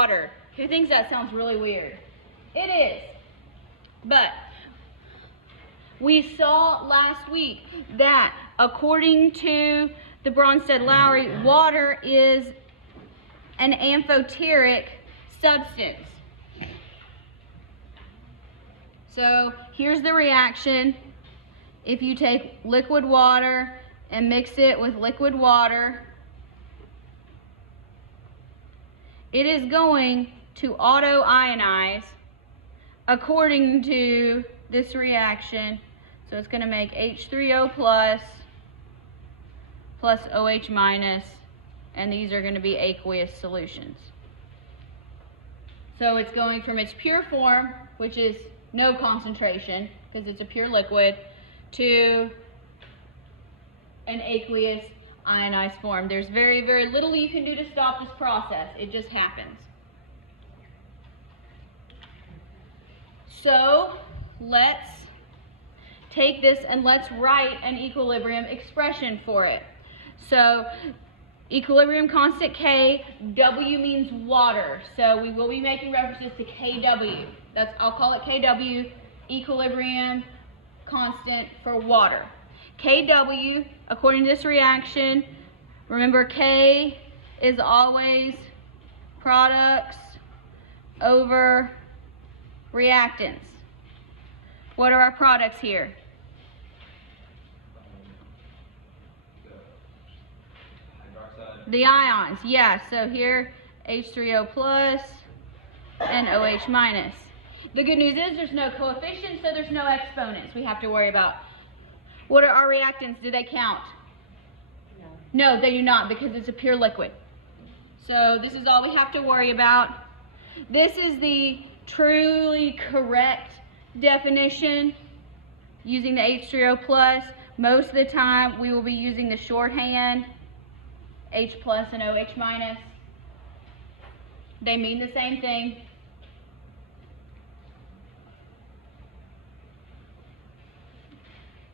water. Who thinks that sounds really weird? It is. But we saw last week that according to the Bronsted-Lowry, water is an amphoteric substance. So here's the reaction. If you take liquid water and mix it with liquid water, it is going to auto-ionize according to this reaction. So it's going to make H3O plus OH minus, and these are going to be aqueous solutions. So it's going from its pure form, which is no concentration because it's a pure liquid, to an aqueous ionized form. There's very, very little you can do to stop this process. It just happens. So let's take this and let's write an equilibrium expression for it. So equilibrium constant K, W means water. So we will be making references to KW. I'll call it KW, equilibrium constant for water. KW, according to this reaction, remember K is always products over reactants. What are our products here? The ions, yeah. So here H3O plus and OH minus. The good news is there's no coefficients, so there's no exponents we have to worry about. What are our reactants? Do they count? No. No, they do not, because it's a pure liquid. So this is all we have to worry about. This is the truly correct definition using the H3O plus. Most of the time we will be using the shorthand H plus and OH minus. They mean the same thing.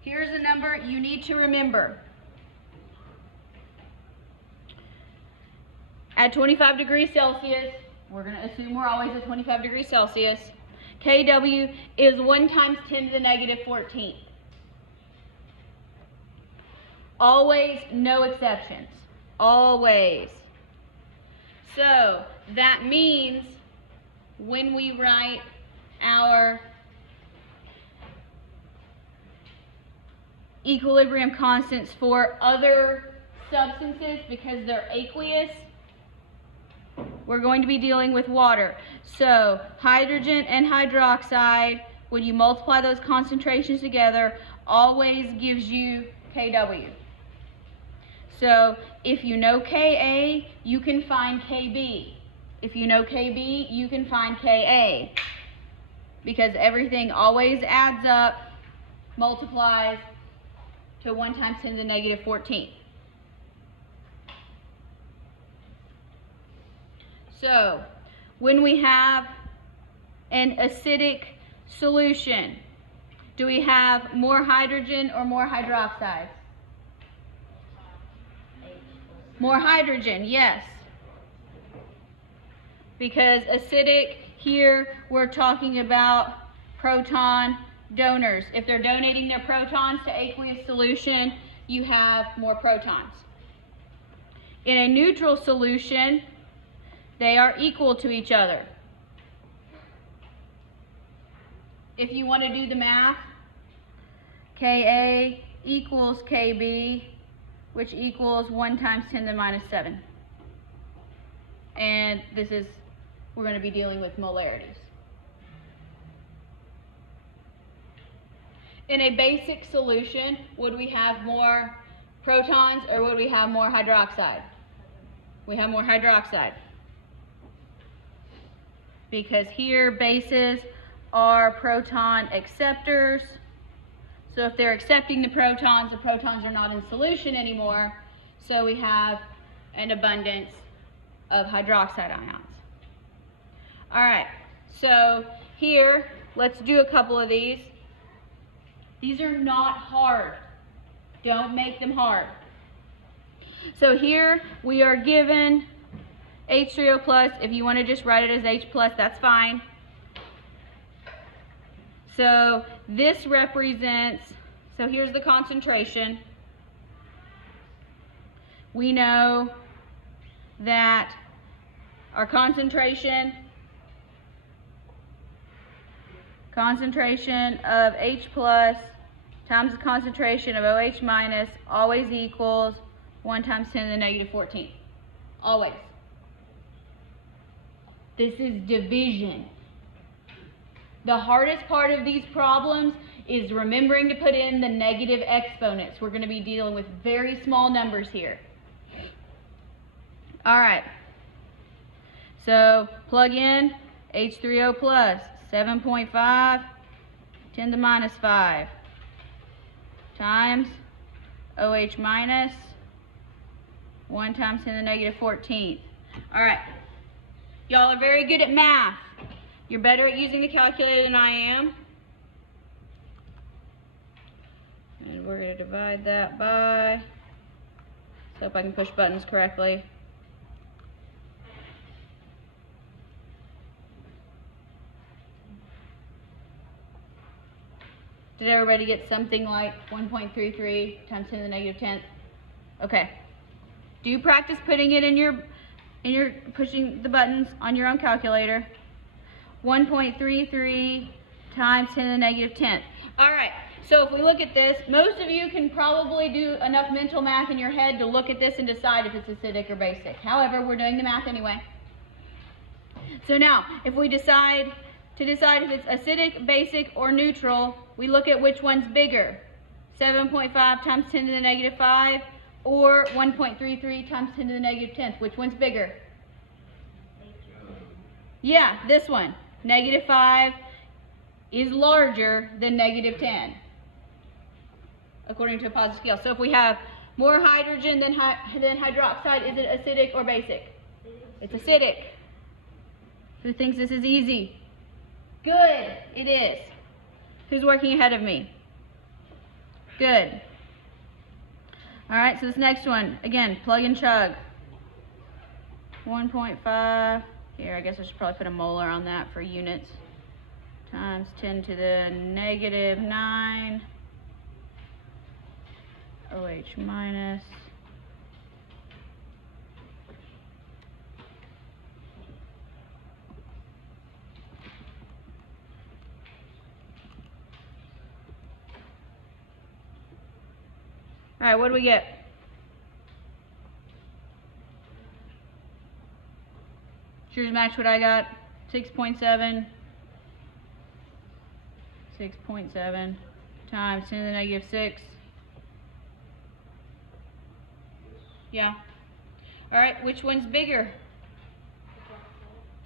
Here's a number you need to remember. At 25 degrees Celsius, we're going to assume we're always at 25 degrees Celsius, KW is 1 times 10 to the negative 14th. Always, no exceptions. Always. So that means when we write our equilibrium constants for other substances, because they're aqueous, we're going to be dealing with water. So hydrogen and hydroxide, when you multiply those concentrations together, always gives you KW. So if you know Ka, you can find Kb. If you know Kb, you can find Ka. Because everything always adds up, multiplies to 1 times 10 to the negative 14th. So when we have an acidic solution, do we have more hydrogen or more hydroxide? More hydrogen, yes. Because acidic, here we're talking about proton donors. If they're donating their protons to aqueous solution, you have more protons. In a neutral solution, they are equal to each other. If you want to do the math, Ka equals Kb, which equals 1 times 10 to the minus 7. And this is, we're going to be dealing with molarities. In a basic solution, would we have more protons or would we have more hydroxide? We have more hydroxide. Because here bases are proton acceptors. So if they're accepting the protons are not in solution anymore. So we have an abundance of hydroxide ions. All right, so here, let's do a couple of these. These are not hard. Don't make them hard. So here we are given H3O plus. If you want to just write it as H plus, that's fine. So this represents, so here's the concentration. We know that our concentration of H plus times the concentration of OH minus always equals 1 times 10 to the negative 14. Always. This is division. The hardest part of these problems is remembering to put in the negative exponents. We're going to be dealing with very small numbers here. All right. So plug in H3O plus 7.5 10 to the minus 5 times OH minus 1 times 10 to the negative 14. All right. Y'all are very good at math. You're better at using the calculator than I am. And we're going to divide that by, let's hope I can push buttons correctly. Did everybody get something like 1.33 times 10 to the negative 10th? Okay. Do you practice putting it in your pushing the buttons on your own calculator? 1.33 times 10 to the negative 10th. All right. So if we look at this, most of you can probably do enough mental math in your head to look at this and decide if it's acidic or basic. However, we're doing the math anyway. So now, if we decide if it's acidic, basic, or neutral, we look at which one's bigger. 7.5 times 10 to the negative 5 or 1.33 times 10 to the negative 10th. Which one's bigger? Yeah, this one. Negative 5 is larger than negative 10, according to a positive scale. So if we have more hydrogen than hydroxide, is it acidic or basic? It's acidic. Who thinks this is easy? Good, it is. Who's working ahead of me? Good. All right, so this next one, again, plug and chug. 1.5, here, I guess I should probably put a molar on that for units, times 10 to the negative 9, OH minus. All right, what do we get? Sure match what I got. 6.7 times 10 to the negative 6. Yeah. All right, which one's bigger?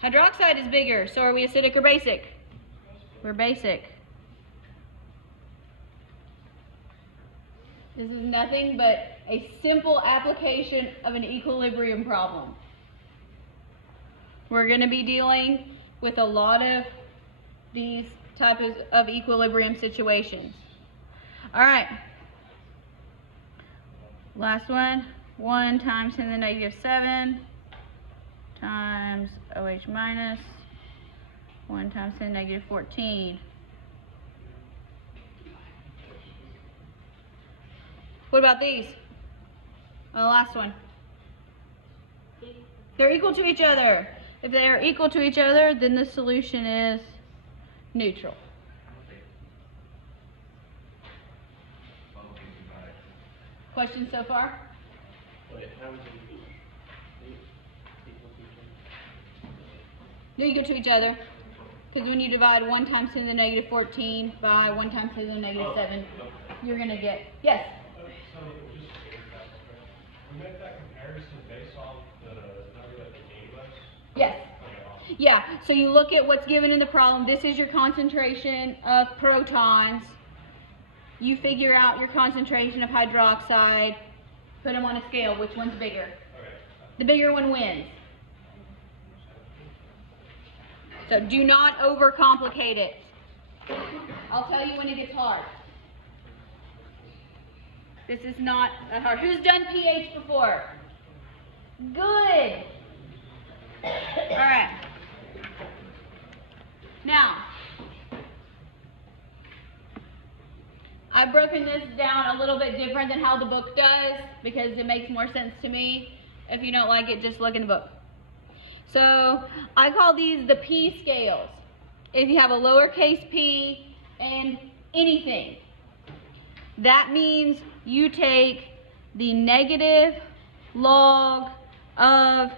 Hydroxide is bigger, so are we acidic or basic? We're basic. This is nothing but a simple application of an equilibrium problem. We're going to be dealing with a lot of these types of equilibrium situations. All right. Last one. 1 times 10 to the negative 7 times OH minus 1 times 10 to the negative 14. What about these? Oh, the last one. They're equal to each other. If they are equal to each other, then the solution is neutral. Questions so far? Wait, how would you They're equal to each other. Because when you divide 1 times 10 to the negative 14 by 1 times 10 to the negative 7, you're going to get, yes? So just we make that comparison based on the number that they gave us? Yes. Yeah, so you look at what's given in the problem. This is your concentration of protons. You figure out your concentration of hydroxide, put them on a scale. Which one's bigger? Okay. The bigger one wins. So do not overcomplicate it. I'll tell you when it gets hard. This is not that hard. Who's done pH before? Good. All right. Now, I've broken this down a little bit different than how the book does because it makes more sense to me. If you don't like it, just look in the book. So I call these the P scales. If you have a lowercase p and anything, that means you take the negative log of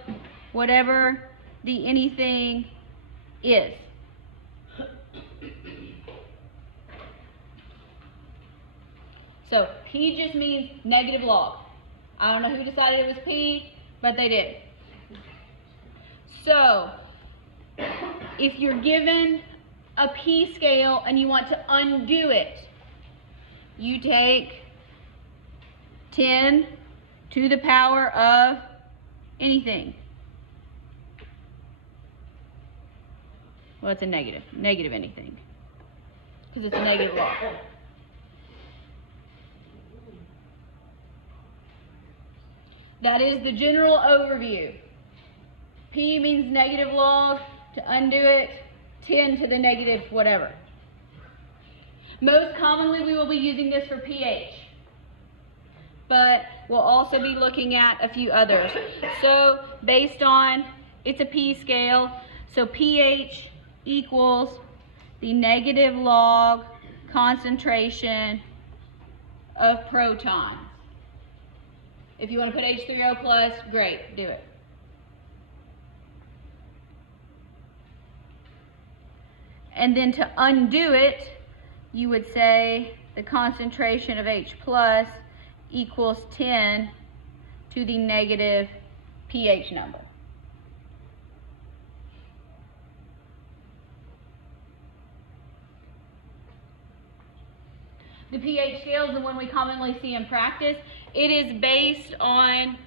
whatever the anything is. So P just means negative log. I don't know who decided it was P, but they did. So if you're given a P scale and you want to undo it, you take 10 to the power of anything. Well, it's a negative anything, because it's a negative log. That is the general overview. P means negative log. To undo it, 10 to the negative whatever. Most commonly we will be using this for pH, but we'll also be looking at a few others. So based on, it's a P scale, so pH equals the negative log concentration of protons. If you want to put H3O plus, great, do it. And then to undo it, you would say the concentration of H plus equals 10 to the negative pH number. The pH scale is the one we commonly see in practice. It is based on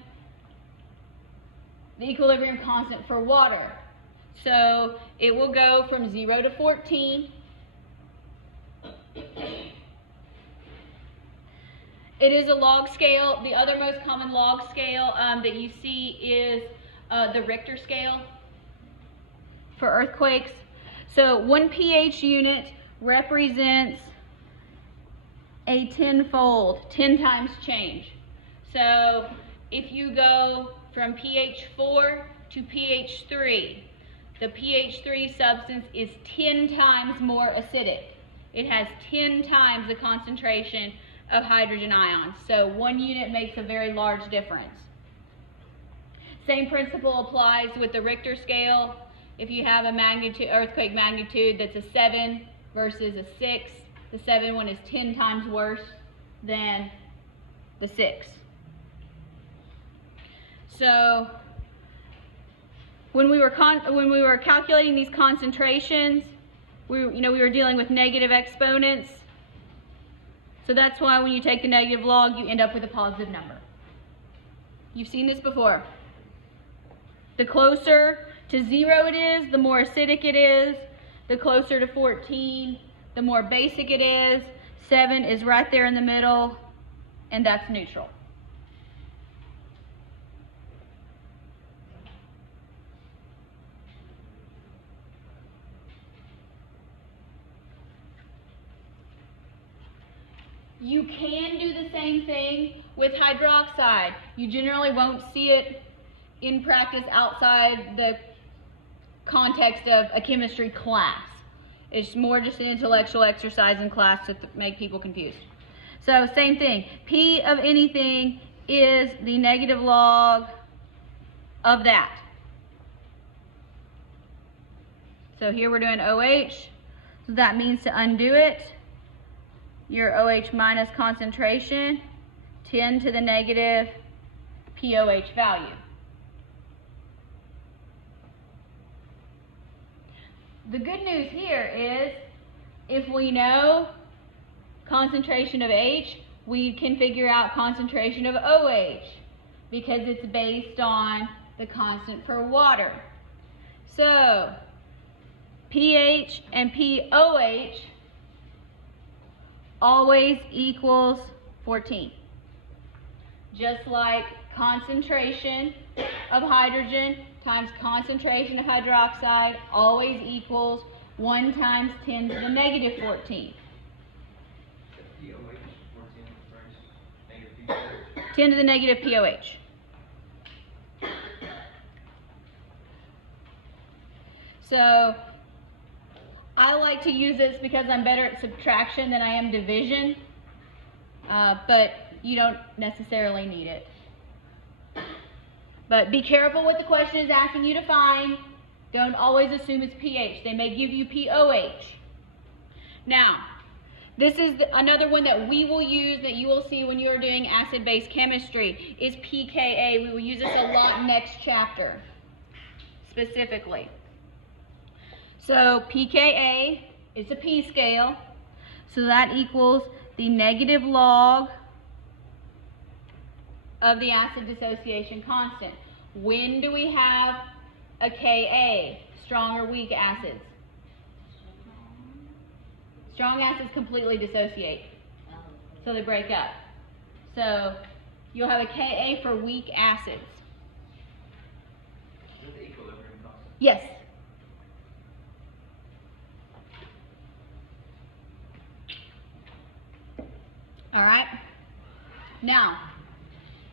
the equilibrium constant for water. So it will go from 0 to 14. It is a log scale. The other most common log scale that you see is the Richter scale for earthquakes. So 1 pH unit represents a 10-fold, 10 times change. So if you go from pH 4 to pH 3, the pH 3 substance is 10 times more acidic. It has 10 times the concentration of hydrogen ions. So 1 unit makes a very large difference. Same principle applies with the Richter scale. If you have a magnitude, earthquake magnitude that's a 7 versus a 6, the 7 one is 10 times worse than the 6. So when we were calculating these concentrations, we were dealing with negative exponents. So that's why when you take the negative log, you end up with a positive number. You've seen this before. The closer to 0 it is, the more acidic it is. The closer to 14, the more basic it is. 7 is right there in the middle, and that's neutral. You can do the same thing with hydroxide. You generally won't see it in practice outside the context of a chemistry class. It's more just an intellectual exercise in class to make people confused. So same thing. P of anything is the negative log of that. So here we're doing OH. So that means to undo it, your OH minus concentration, 10 to the negative POH value. The good news here is if we know concentration of H, we can figure out concentration of OH because it's based on the constant for water. So pH and POH always equals 14. Just like concentration of hydrogen times concentration of hydroxide always equals 1 times 10 to the negative 14. 10 to the negative POH. So I like to use this because I'm better at subtraction than I am division, but you don't necessarily need it. But be careful what the question is asking you to find. Don't always assume it's pH. They may give you POH. Now, this is another one that we will use that you will see when you're doing acid-base chemistry is pKa. We will use this a lot next chapter, specifically. So pKa is a P scale, so that equals the negative log of the acid dissociation constant. When do we have a Ka? Strong or weak acids? Strong acids completely dissociate, so they break up. So you'll have a Ka for weak acids. Is it the equilibrium constant? Yes. All right. Now,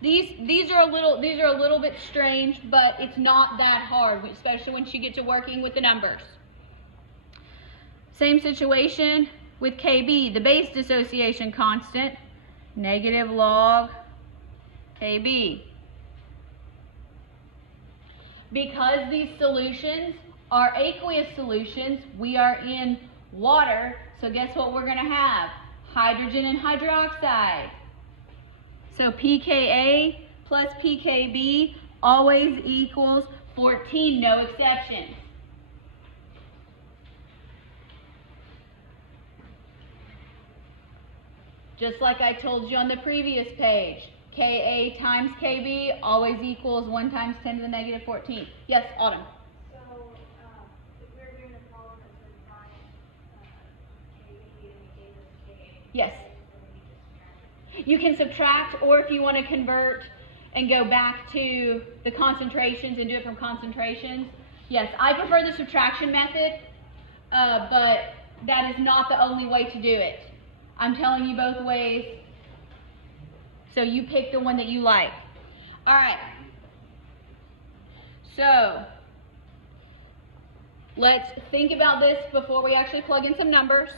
these are a little bit strange, but it's not that hard, especially once you get to working with the numbers. Same situation with Kb, the base dissociation constant, negative log Kb. Because these solutions are aqueous solutions, we are in water, so guess what we're going to have? Hydrogen and hydroxide. So pKa plus pKb always equals 14, no exceptions. Just like I told you on the previous page, Ka times Kb always equals 1 times 10 to the negative 14. Yes, Autumn? So, if we were doing a problem that said find Kb and we gave us Ka. Yes. So we just subtract. You can subtract, or if you want to convert and go back to the concentrations and do it from concentrations, yes, I prefer the subtraction method, but that is not the only way to do it. I'm telling you both ways, so you pick the one that you like. All right, so let's think about this before we actually plug in some numbers.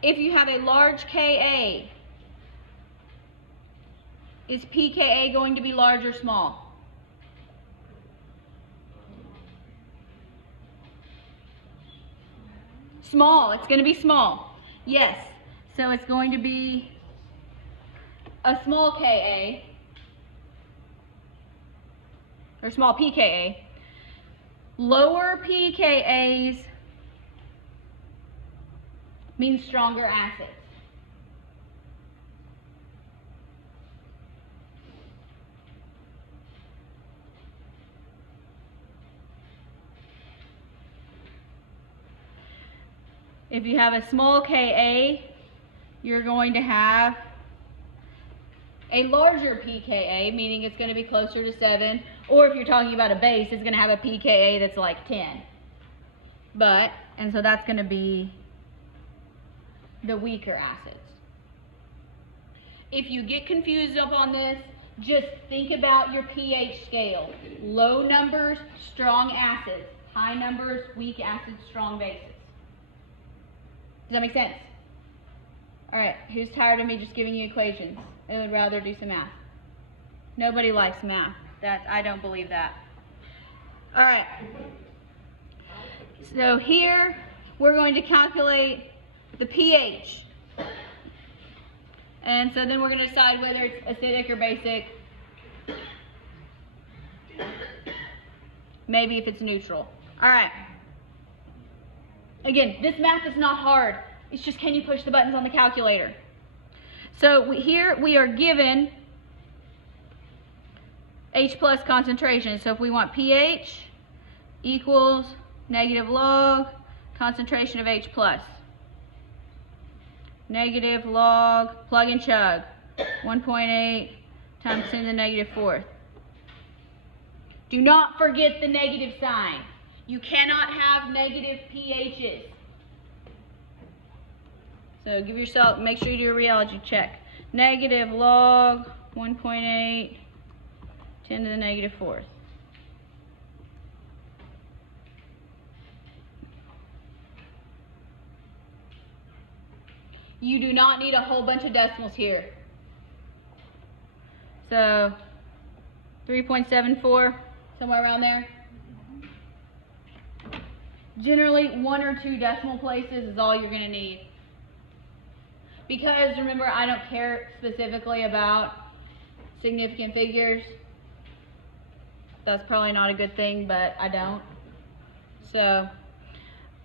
If you have a large Ka, is pKa going to be large or small? Small, it's going to be small. Yes, so it's going to be a small Ka, or small pKa. Lower pKa's means stronger acids. If you have a small Ka, you're going to have a larger pKa, meaning it's going to be closer to 7, or if you're talking about a base, it's going to have a pKa that's like 10. And so that's going to be the weaker acids. If you get confused up on this, just think about your pH scale. Low numbers, strong acids. High numbers, weak acids, strong bases. Does that make sense? All right, who's tired of me just giving you equations and would rather do some math? Nobody likes math. I don't believe that. All right. So here we're going to calculate the pH. And so then we're going to decide whether it's acidic or basic. Maybe if it's neutral. All right. Again, this math is not hard. It's just, can you push the buttons on the calculator? So here we are given H plus concentration. So if we want pH equals negative log concentration of H plus. Negative log, plug and chug, 1.8 times 10 to the negative 4th. Do not forget the negative sign. You cannot have negative pHs. So give yourself, make sure you do a rheology check. Negative log 1.8, 10 to the negative fourth. You do not need a whole bunch of decimals here. So 3.74, somewhere around there. Generally, 1 or 2 decimal places is all you're going to need. Because remember, I don't care specifically about significant figures. That's probably not a good thing, but I don't. So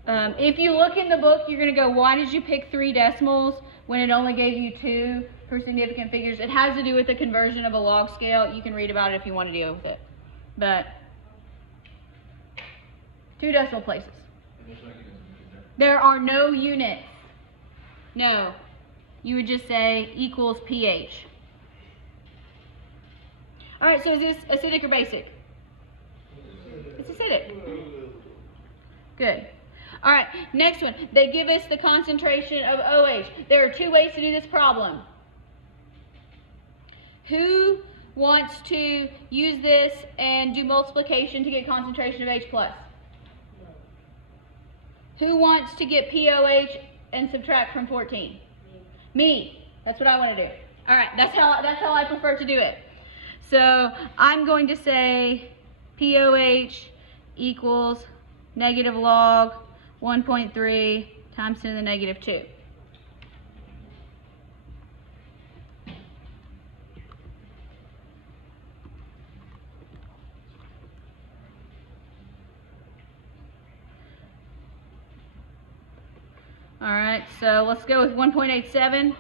if you look in the book, you're going to go, why did you pick 3 decimals when it only gave you 2 for significant figures? It has to do with the conversion of a log scale. You can read about it if you want to deal with it. But 2 decimal places. There are no units. No. You would just say equals pH. All right, so is this acidic or basic? It's acidic. Good. All right, next one. They give us the concentration of OH. There are 2 ways to do this problem. Who wants to use this and do multiplication to get concentration of H+? Who wants to get POH and subtract from 14? Me. That's what I want to do. All right, that's how I prefer to do it. So I'm going to say POH equals negative log 1.3 times 10 to the negative 2. All right, so let's go with 1.87.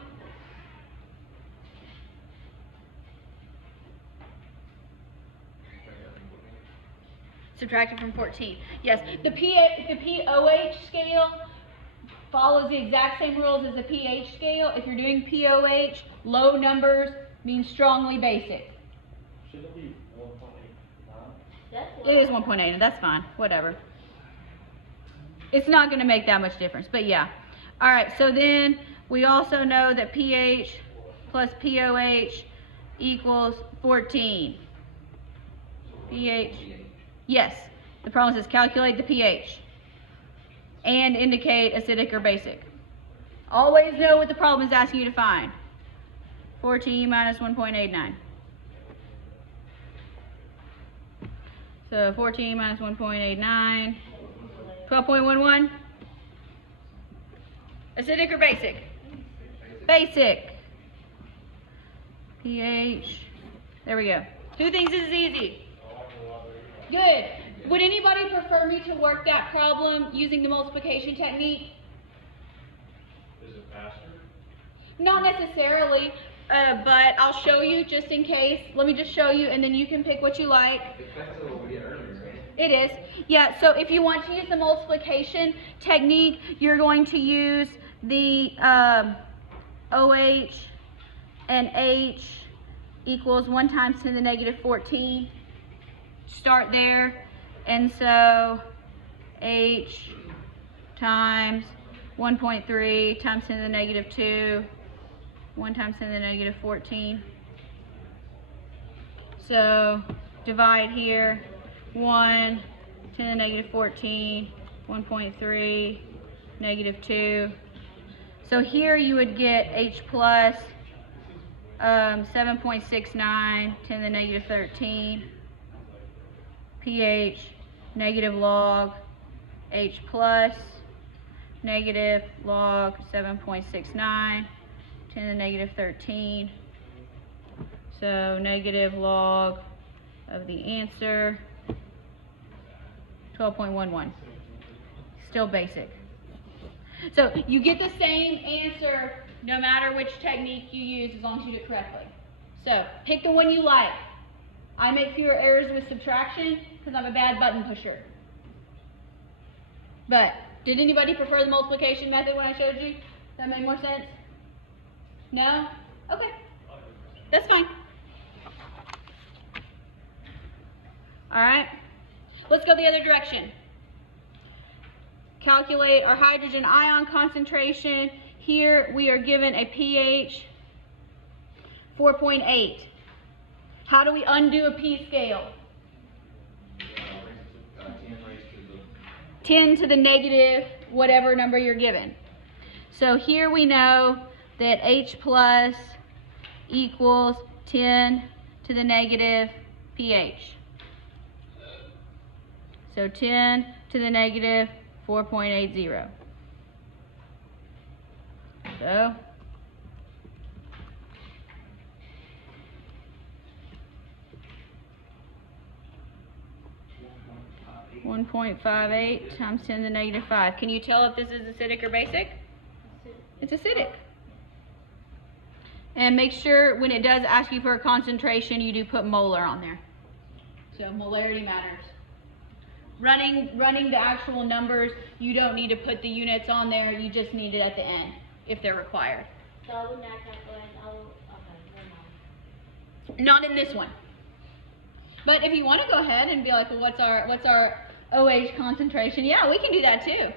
Subtracted from 14. Yes, the POH scale follows the exact same rules as the pH scale. If you're doing POH, low numbers means strongly basic. Should it be 1.89? It is 1.8, and that's fine. Whatever. It's not going to make that much difference, but yeah. All right, so then we also know that pH plus POH equals 14. pH. Yes. The problem is calculate the pH and indicate acidic or basic. Always know what the problem is asking you to find. 14 minus 1.89. So 14 minus 1.89. 12.11. Acidic or basic? Basic. pH. There we go. Who thinks this is easy? Good. Would anybody prefer me to work that problem using the multiplication technique? Is it faster? Not necessarily, but I'll show you just in case. Let me just show you, and then you can pick what you like. It is. Yeah, so if you want to use the multiplication technique, you're going to use the OH and H equals 1 times 10 to the negative 14. Start there. And so H times 1.3 times 10 to the negative 2, 1 times 10 to the negative 14. So divide here. 1, 10 to the negative 14, 1.3, negative 2. So here you would get H plus 7.69, 10 to the negative 13. pH, negative log H plus, negative log 7.69, 10 to the negative 13. So negative log of the answer, 12.11. Still basic. So you get the same answer no matter which technique you use as long as you do it correctly. So pick the one you like. I make fewer errors with subtraction because I'm a bad button pusher. But did anybody prefer the multiplication method when I showed you? That made more sense? No? Okay. That's fine. All right, let's go the other direction. Calculate our hydrogen ion concentration. Here we are given a pH 4.8. How do we undo a P scale? 10 to the negative whatever number you're given. So here we know that H plus equals 10 to the negative pH. So 10 to the negative 4.80. So 1.58 times 10 to the negative 5. Can you tell if this is acidic or basic? It's acidic. And make sure when it does ask you for a concentration, you do put molar on there. So molarity matters. Running the actual numbers, you don't need to put the units on there, you just need it at the end if they're required. So I would not calculate, okay, never mind. Not in this one. But if you want to go ahead and be like, well, what's our OH concentration? Yeah, we can do that too.